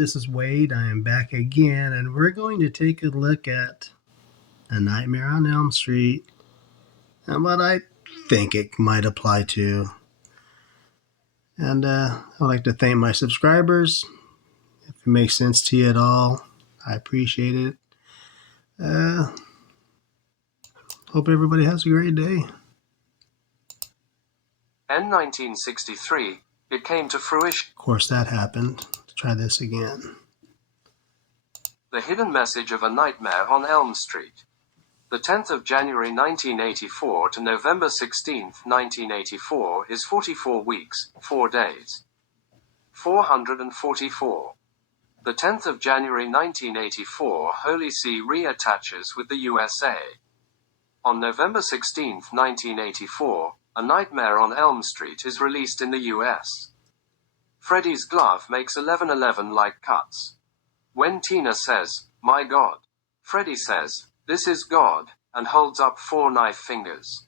this is Wade. I am back again, and we're going to take a look at A Nightmare on Elm Street and what I think it might apply to. And I'd like to thank my subscribers. If it makes sense to you at all, I appreciate it. Hope everybody has a great day. In 1963, it came to fruition. Of course, that happened. Let's try this again. The hidden message of A Nightmare on Elm Street. The 10th of January 1984 to November 16th, 1984 is 44 weeks, 4 days. 444. The 10th of January 1984 Holy See reattaches with the USA. On November 16th, 1984, A Nightmare on Elm Street is released in the US. Freddy's glove makes 11:11-like cuts. When Tina says, "My God," Freddy says, "This is God," and holds up 4 knife fingers.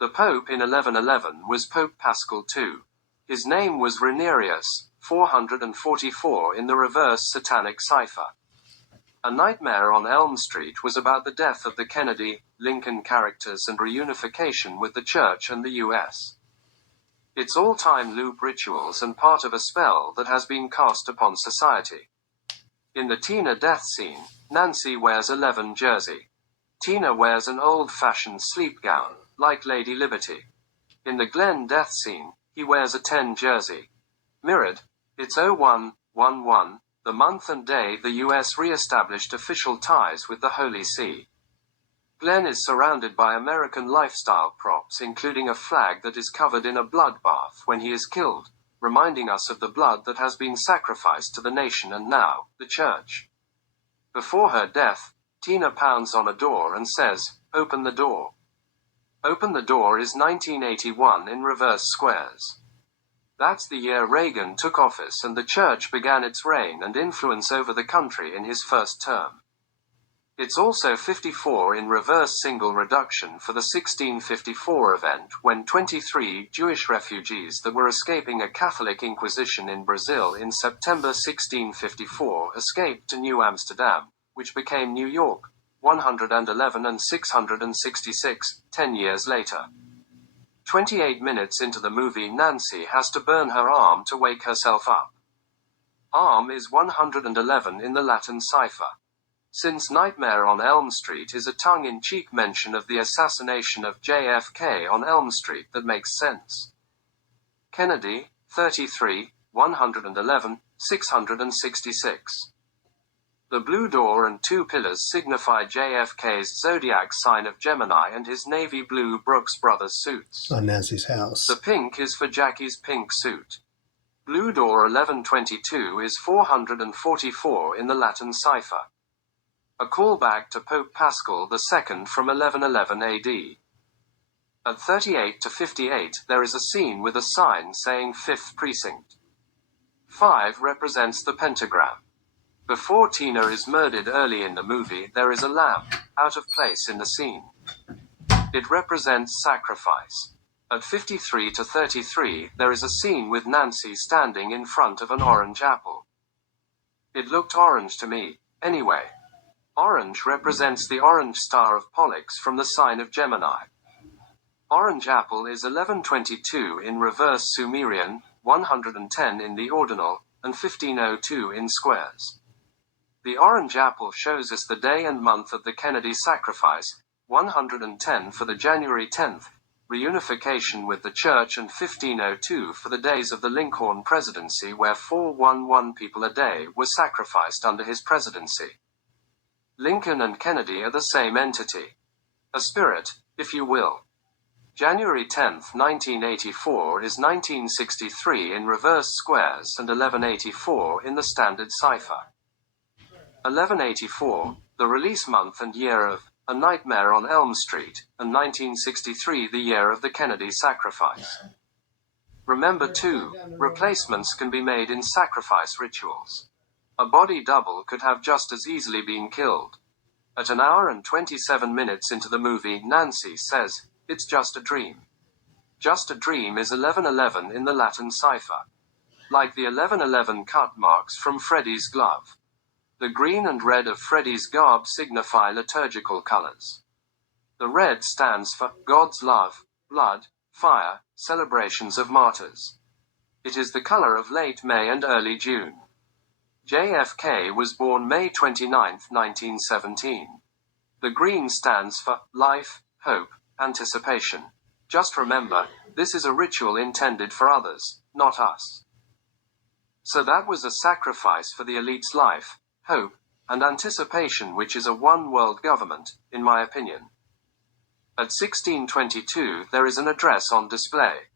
The Pope in 11:11 was Pope Paschal II. His name was Ranierius, 444 in the reverse satanic cipher. A Nightmare on Elm Street was about the death of the Kennedy, Lincoln characters and reunification with the Church and the US. It's all-time loop rituals and part of a spell that has been cast upon society. In the Tina death scene, Nancy wears a 11 jersey. Tina wears an old-fashioned sleep gown, like Lady Liberty. In the Glenn death scene, he wears a 10 jersey. Mirrored, it's 0111, the month and day the US re-established official ties with the Holy See. Glenn is surrounded by American lifestyle props, including a flag that is covered in a bloodbath when he is killed, reminding us of the blood that has been sacrificed to the nation and now, the Church. Before her death, Tina pounds on a door and says, "Open the door." "Open the door" is 1981 in reverse squares. That's the year Reagan took office and the Church began its reign and influence over the country in his first term. It's also 54 in reverse single reduction for the 1654 event when 23 Jewish refugees that were escaping a Catholic Inquisition in Brazil in September 1654 escaped to New Amsterdam, which became New York, 111 and 666, 10 years later. 28 minutes into the movie, Nancy has to burn her arm to wake herself up. Arm is 111 in the Latin cipher. Since Nightmare on Elm Street is a tongue-in-cheek mention of the assassination of JFK on Elm Street that makes sense. Kennedy, 33, 111, 666. The blue door and 2 pillars signify JFK's zodiac sign of Gemini and his navy blue Brooks Brothers suits. On Nancy's house. The pink is for Jackie's pink suit. Blue door 1122 is 444 in the Latin cipher. A callback to Pope Paschal II from 1111 AD. At 38 to 58 there is a scene with a sign saying 5th Precinct. 5 represents the pentagram. Before Tina is murdered early in the movie, there is a lamp, out of place in the scene. It represents sacrifice. At 53 to 33, there is a scene with Nancy standing in front of an orange apple. It looked orange to me, anyway. Orange represents the orange star of Pollux from the sign of Gemini. Orange apple is 1122 in reverse Sumerian, 110 in the ordinal, and 1502 in squares. The orange apple shows us the day and month of the Kennedy sacrifice, 110 for the January 10th, reunification with the Church, and 1502 for the days of the Lincoln presidency where 411 people a day were sacrificed under his presidency. Lincoln and Kennedy are the same entity. A spirit, if you will. January 10th, 1984 is 1963 in reverse squares and 1184 in the standard cipher. 1184, the release month and year of A Nightmare on Elm Street, and 1963 the year of the Kennedy sacrifice. Remember too, replacements can be made in sacrifice rituals. A body double could have just as easily been killed. At an hour and 27 minutes into the movie, Nancy says, "It's just a dream." Just a dream is 1111 in the Latin cipher. like the 1111 cut marks from Freddy's glove. The green and red of Freddy's garb signify liturgical colors. The red stands for God's love, blood, fire, celebrations of martyrs. It is the color of late May and early June. JFK was born May 29, 1917. The green stands for life, hope, anticipation. Just remember, this is a ritual intended for others, not us. So that was a sacrifice for the elite's life, hope, and anticipation, which is a one-world government, in my opinion. At 1622 there is an address on display.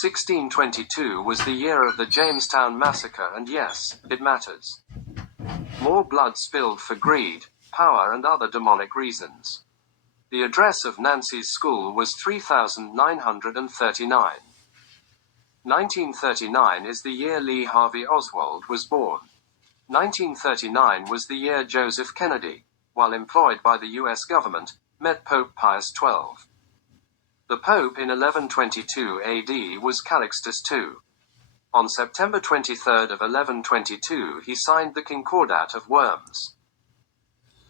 1622 was the year of the Jamestown Massacre, and yes, it matters. More blood spilled for greed, power, and other demonic reasons. The address of Nancy's school was 3939. 1939 is the year Lee Harvey Oswald was born. 1939 was the year Joseph Kennedy, while employed by the U.S. government, met Pope Pius XII. The Pope in 1122 AD was Calixtus II. On September 23 of 1122 he signed the Concordat of Worms.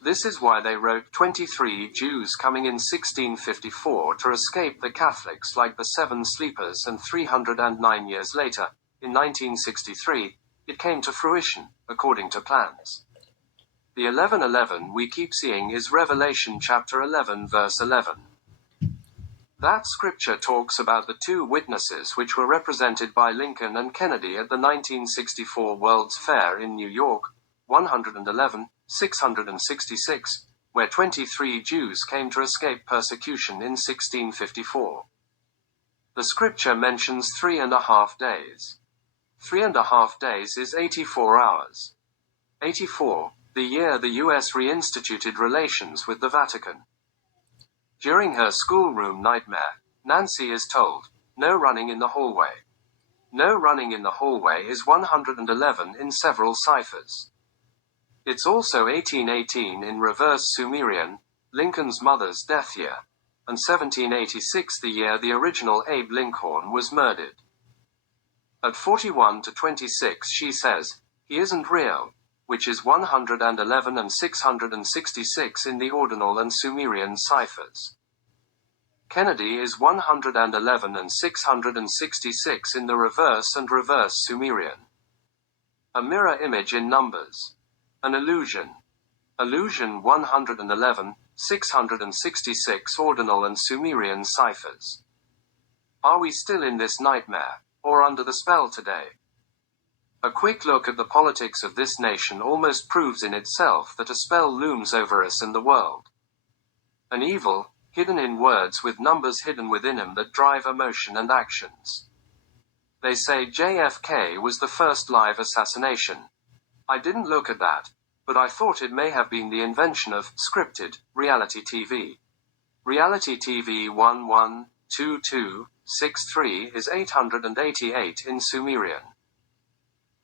This is why they wrote 23 Jews coming in 1654 to escape the Catholics like the Seven Sleepers, and 309 years later, in 1963, it came to fruition, according to plans. The 1111 we keep seeing is Revelation chapter 11 verse 11. That scripture talks about the two witnesses which were represented by Lincoln and Kennedy at the 1964 World's Fair in New York, 111, 666, where 23 Jews came to escape persecution in 1654. The scripture mentions 3.5 days. 3.5 days is 84 hours. 84, the year the U.S. reinstituted relations with the Vatican. During her schoolroom nightmare, Nancy is told, "No running in the hallway." No running in the hallway is 111 in several ciphers. It's also 1818 in reverse Sumerian, Lincoln's mother's death year, and 1786 the year the original Abe Lincoln was murdered. At 41 to 26 she says, "He isn't real," which is 111 and 666 in the ordinal and Sumerian ciphers. Kennedy is 111 and 666 in the reverse and reverse Sumerian. A mirror image in numbers. An illusion. Illusion 111, 666 ordinal and Sumerian ciphers. Are we still in this nightmare, or under the spell today? A quick look at the politics of this nation almost proves in itself that a spell looms over us and the world. An evil, hidden in words with numbers hidden within them that drive emotion and actions. They say JFK was the first live assassination. I didn't look at that, but I thought it may have been the invention of scripted reality TV. Reality TV 112263 is 888 in Sumerian.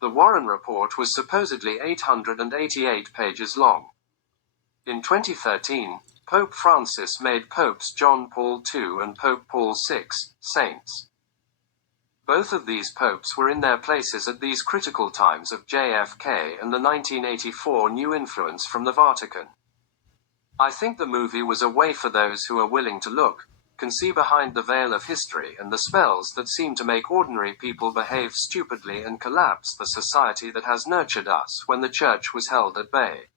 The Warren Report was supposedly 888 pages long. In 2013, Pope Francis made Popes John Paul II and Pope Paul VI saints. Both of these popes were in their places at these critical times of JFK and the 1984 new influence from the Vatican. I think the movie was a way for those who are willing to look, can see behind the veil of history and the spells that seem to make ordinary people behave stupidly and collapse the society that has nurtured us when the church was held at bay.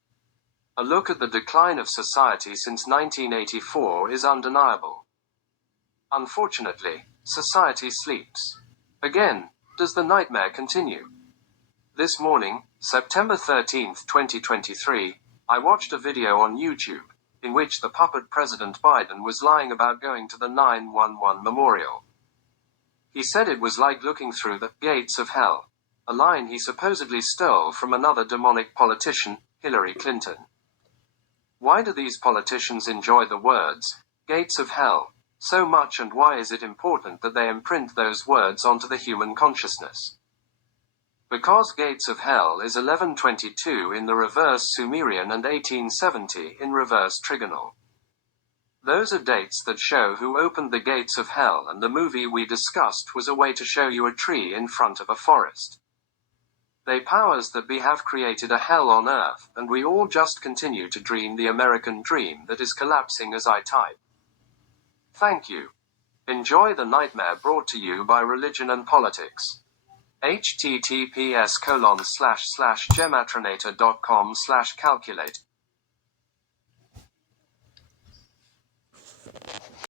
A look at the decline of society since 1984 is undeniable. Unfortunately, society sleeps. Again, does the nightmare continue? This morning, September 13, 2023, I watched a video on YouTube, in which the puppet President Biden was lying about going to the 9/11 memorial. He said it was like looking through the gates of hell, a line he supposedly stole from another demonic politician, Hillary Clinton. Why do these politicians enjoy the words, gates of hell, so much, and why is it important that they imprint those words onto the human consciousness? Because gates of hell is 1122 in the reverse Sumerian and 1870 in reverse trigonal. Those are dates that show who opened the gates of hell, and the movie we discussed was a way to show you a tree in front of a forest. They powers that be have created a hell on earth, and we all just continue to dream the American dream that is collapsing as I type. Thank you. Enjoy the nightmare brought to you by religion and politics. https://gematrinator.com/calculate